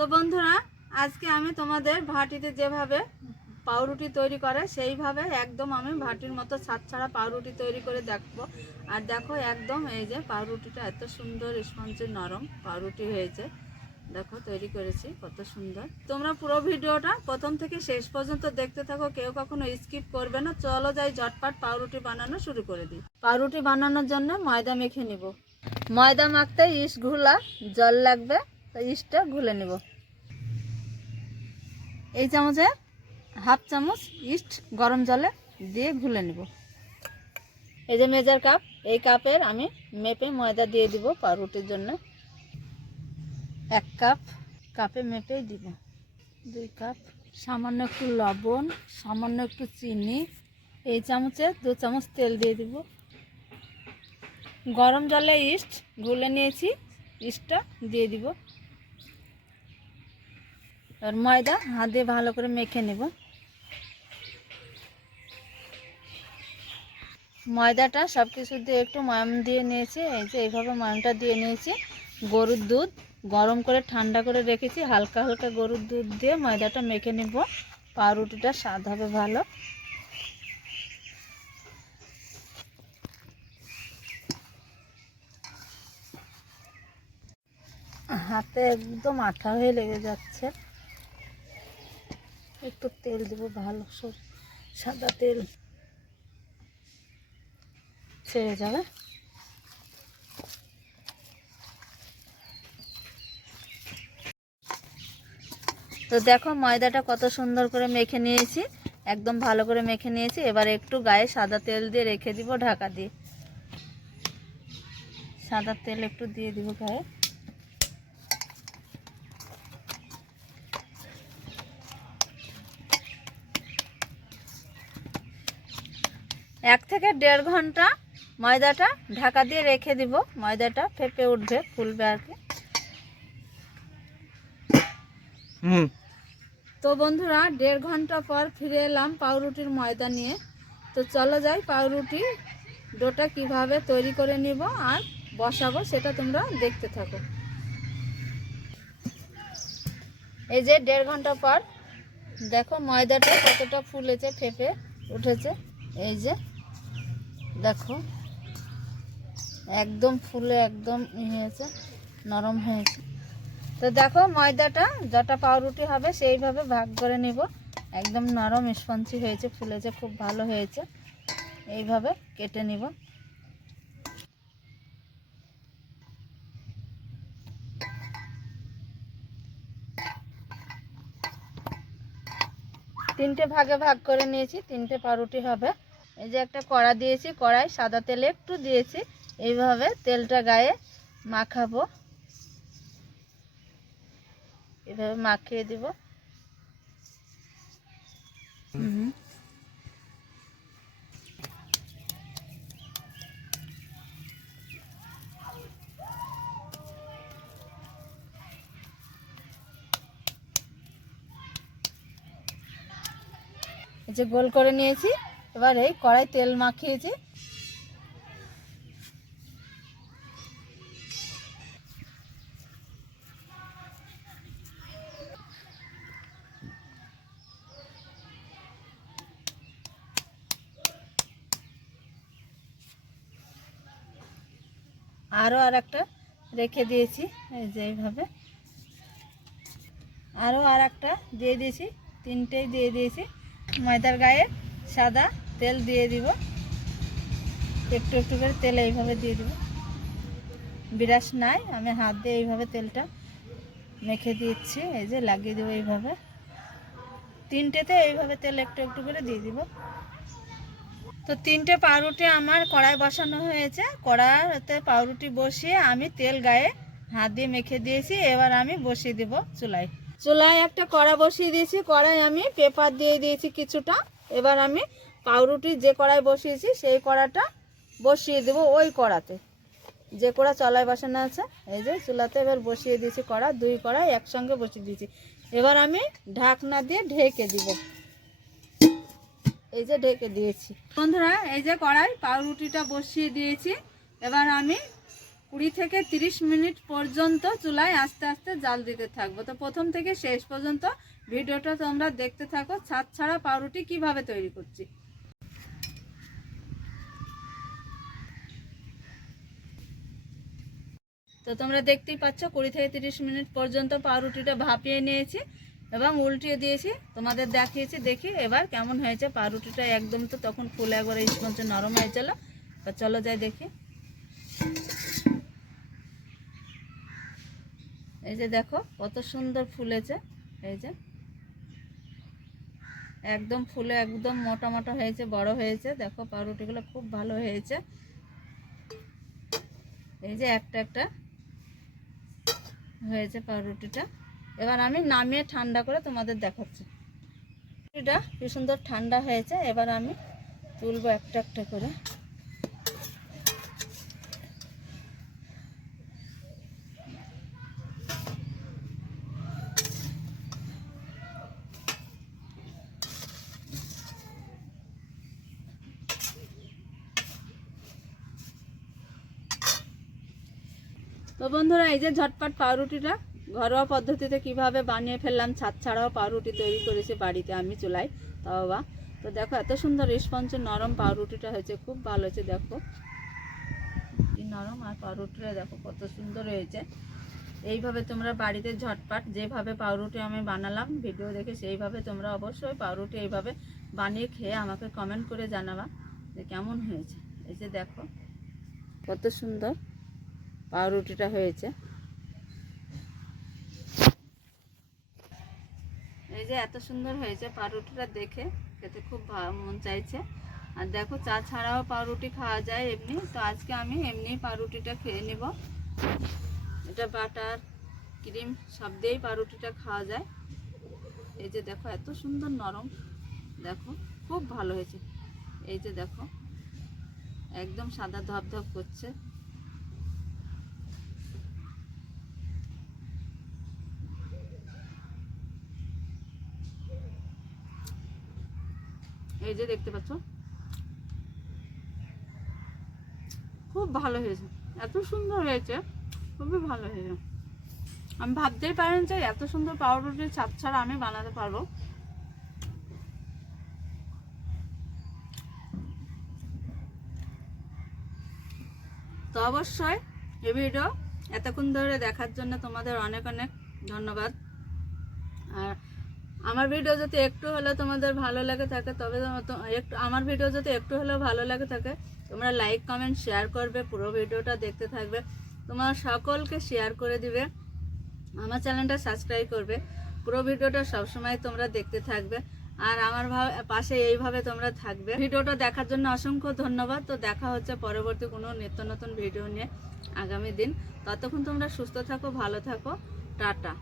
তো বন্ধুরা, আজকে আমি তোমাদের ভাটিতে যেভাবে পাউরুটি তৈরি করে, সেইভাবে একদম আমি ভাটির মতো ছাদ ছাড়া পাউরুটি তৈরি করে দেখব। আর দেখো একদম এই যে পাউরুটিটা এত সুন্দর স্পঞ্জে নরম পাউরুটি হয়েছে। দেখো তৈরি করেছি, কত সুন্দর। তোমরা পুরো ভিডিওটা প্রথম থেকে শেষ পর্যন্ত দেখতে থাকো, কেউ কখনো স্কিপ করবে না। চলো যাই ঝটপট পাউরুটি বানানো শুরু করে দিই। পাউরুটি বানানোর জন্য ময়দা মেখে নিব। ময়দা মাখতে ইস্ট ঘুলা জল লাগবে, তো ইস্টটা ঘুলে নিব। এই চামচে হাফ চামচ ইস্ট গরম জলে দিয়ে ঘুলে নিব। এই যে মেজার কাপ, এই কাপের আমি মেপে ময়দা দিয়ে দিব পাউরুটির জন্য। এক কাপ কাপে মেপেই দিব। দুই কাপ সামান্য একটু লবণ, সামান্য একটু চিনি, এই চামচে দু চামচ তেল দিয়ে দিব। গরম জলে ইস্ট গুলে নিয়েছি, ইস্টটা দিয়ে দিব। আর ময়দা, হাত দিয়ে ভালো করে মেখে নেব। ময়দাটা সব কিছু দিয়ে একটু ময়াম দিয়ে নিয়েছি, এই যে এইভাবে ময়ামটা দিয়ে নিয়েছি। গরুর দুধ গরম করে ঠান্ডা করে রেখেছি, হালকা হালকা গরুর দুধ দিয়ে ময়দাটা মেখে নেব। পাউরুটিটা স্বাদ হবে ভালো। হাতে একদম আঠা হয়ে লেগে যাচ্ছে। একটু তেল দেবো, ভালো সব সাদা তেল। ছেড়ে যাবে? তো দেখো ময়দাটা কত সুন্দর করে মেখে নিয়েছি, একদম ভালো করে মেখে নিয়েছি। এবার একটু গায়ে সাদা তেল দিয়ে রেখে দিব ঢাকা দিয়ে। সাদা তেল একটু দিয়ে দিব গায়ে। এক থেকে দেড় ঘণ্টা ময়দাটা ঢাকা দিয়ে রেখে দিব। ময়দাটা ফেপে উঠবে ফুলবে আর কি। হুম। তো বন্ধুরা দেড় ঘণ্টা পর ফিরে এলাম পাউরুটির ময়দা নিয়ে। তো চলো যাই পাউরুটি ডোটা কীভাবে তৈরি করে নিব আর বসাবো সেটা তোমরা দেখতে থাকো। এই যে দেড় ঘণ্টা পর দেখো ময়দাটা কতটা ফুলেছে ফেপে উঠেছে। এই যে দেখো। একদম ফুলে একদম হয়েছে, নরম হয়েছে। তো দেখো ময়দাটা, যটা পাউরুটি হবে সেইভাবে ভাগ করে নিব। একদম নরম স্পঞ্জি হয়েছে, ফুলেছে, খুব ভালো হয়েছে। এইভাবে কেটে নিব। তিনটে ভাগে ভাগ করে নিয়েছি, তিনটে পাউরুটি হবে। এই যে একটা কড়া দিয়েছি কড়াই সাদা তেলে একটু দিয়েছি। এইভাবে তেলটা গায়ে মাখাবো। এভাবে মাখিয়ে দিব। যে গোল করে নিয়েছি। এবার এই কড়াই তেল মাখিয়েছি। আরও আর একটা রেখে দিয়েছি, এই যে এইভাবে। আরও আর একটা দিয়ে দিয়েছি, তিনটেই দিয়ে দিয়েছি। ময়দার গায়ে সাদা তেল দিয়ে দিব। একটু একটু করে তেল এইভাবে দিয়ে দিব। বিরাস নাই, আমি হাত দিয়ে এইভাবে তেলটা মেখে দিচ্ছি, এই যে লাগিয়ে দেবো এইভাবে। তিনটেতে এইভাবে তেল একটু একটু করে দিয়ে দিব। তো তিনটে পাউরুটি আমার কড়াই বসানো হয়েছে। কড়াতে পাউরুটি বসিয়ে আমি তেল গায়ে হাত দিয়ে মেখে দিয়েছি, এবার আমি বসিয়ে দেব চুলায়। চুলায় একটা কড়া বসিয়ে দিয়েছি, কড়াই আমি পেপার দিয়ে দিয়েছি কিছুটা। এবার আমি পাউরুটি যে কড়াই বসিয়েছি, সেই কড়াটা বসিয়ে দেব ওই কড়াতে। যে কড়া চলায় বসানো আছে, এই যে চুলাতে এবার বসিয়ে দিয়েছি কড়া, দুই কড়াই একসঙ্গে বসিয়ে দিয়েছি। এবার আমি ঢাকনা দিয়ে ঢেকে দিব। এই যে ঢেকে দিয়েছি। বন্ধুরা, এই যে কড়াই, পাউরুটিটা বসিয়ে দিয়েছি। এবার আমি কুড়ি থেকে তিরিশ মিনিট পর্যন্ত চুলায় আস্তে আস্তে জাল দিতে থাকব। তো প্রথম থেকে শেষ পর্যন্ত ভিডিওটা তোমরা দেখতে থাকো, ছাদ ছাড়া পাউরুটি কীভাবে তৈরি করছি। তো তোমরা দেখতেই পাচ্ছ, কুড়ি থেকে তিরিশ মিনিট পর্যন্ত পাউরুটিটা ভাপিয়ে নিয়েছি এবং উল্টিয়ে দিয়েছি। তোমাদের দেখিয়েছি, দেখি এবার কেমন হয়েছে। পাউরুটিটা একদম তো তখন ফুলে একবারে স্পঞ্জ নরম হয়েছিল। তা চলো যাই দেখি। এই যে দেখো, কত সুন্দর ফুলেছে। এই যে একদম ফুলে একদম মোটা মোটা হয়েছে, বড় হয়েছে। দেখো পাউরুটিগুলো খুব ভালো হয়েছে। এই যে একটা একটা হয়েছে পাউরুটিটা। এবার আমি নামিয়ে ঠান্ডা করে তোমাদের দেখাচ্ছি। রুটিটা কি সুন্দর ঠান্ডা হয়েছে, এবার আমি তুলবো একটা একটা করে। তো বন্ধুরা, এই যে ঝটপট পাউরুটিটা ঘরোয়া পদ্ধতিতে কীভাবে বানিয়ে ফেললাম, ছাদ ছাড়াও পাউরুটি তৈরি করেছি বাড়িতে আমি চুলাই তাও বা তো দেখো, এত সুন্দর রেসপন্সে নরম পাউরুটিটা হয়েছে, খুব ভালো হয়েছে, দেখো। নরম, আর পাউরুটিটা দেখো, কত সুন্দর হয়েছে। এইভাবে তোমরা বাড়িতে ঝটপট যেভাবে পাউরুটি আমি বানালাম, ভিডিও দেখে সেইভাবে তোমরা অবশ্যই পাউরুটি এইভাবে বানিয়ে খেয়ে আমাকে কমেন্ট করে জানাবা যে কেমন হয়েছে। এই যে দেখো, কত সুন্দর। পাউরুটিটা হয়েছে। এই যে এত সুন্দর হয়েছে পাউরুটিটা দেখে, খেতে খুব মন চাইছে। আর দেখো, চা ছাড়াও পাউরুটি খাওয়া যায় এমনি। তো আজকে আমি এমনি পাউরুটিটা খেয়ে নিব। এটা বাটার, ক্রিম, সব দিয়েই পাউরুটিটা খাওয়া যায়। এই যে দেখো, এত সুন্দর নরম। দেখো, খুব ভালো হয়েছে। এই যে দেখো, একদম সাদা ধপধপ করছে। এই যে দেখতে পাচ্ছ? খুব ভালো হয়েছে। এত সুন্দর হয়েছে। খুবই ভালো হয়েছে। আমি ভাবতেই পারেন যে এত সুন্দর পাউরুটি ছাপ ছাড়া আমি বানাতে পারব। তো অবশ্যই এই ভিডিও এতক্ষণ ধরে দেখার জন্য তোমাদের অনেক অনেক ধন্যবাদ। আর আমার ভিডিও যদি একটু হলেও তোমাদের ভালো লাগে থাকে, তবে একটু আমার ভিডিও যদি একটু হলেও ভালো লাগে থাকে, তোমরা লাইক কমেন্ট শেয়ার করবে, পুরো ভিডিওটা দেখতে থাকবে। তোমার সকলকে শেয়ার করে দিবে। আমার চ্যানেলটা সাবস্ক্রাইব করবে। পুরো ভিডিওটা সবসময় তোমরা দেখতে থাকবে। আর আমার পাশে এইভাবে তোমরা থাকবে। ভিডিওটা দেখার জন্য অসংখ্য ধন্যবাদ। তো দেখা হচ্ছে পরবর্তী কোনো নিত্য নতুন ভিডিও নিয়ে আগামী দিন। ততক্ষণ তোমরা সুস্থ থাকো, ভালো থাকো। টাটা।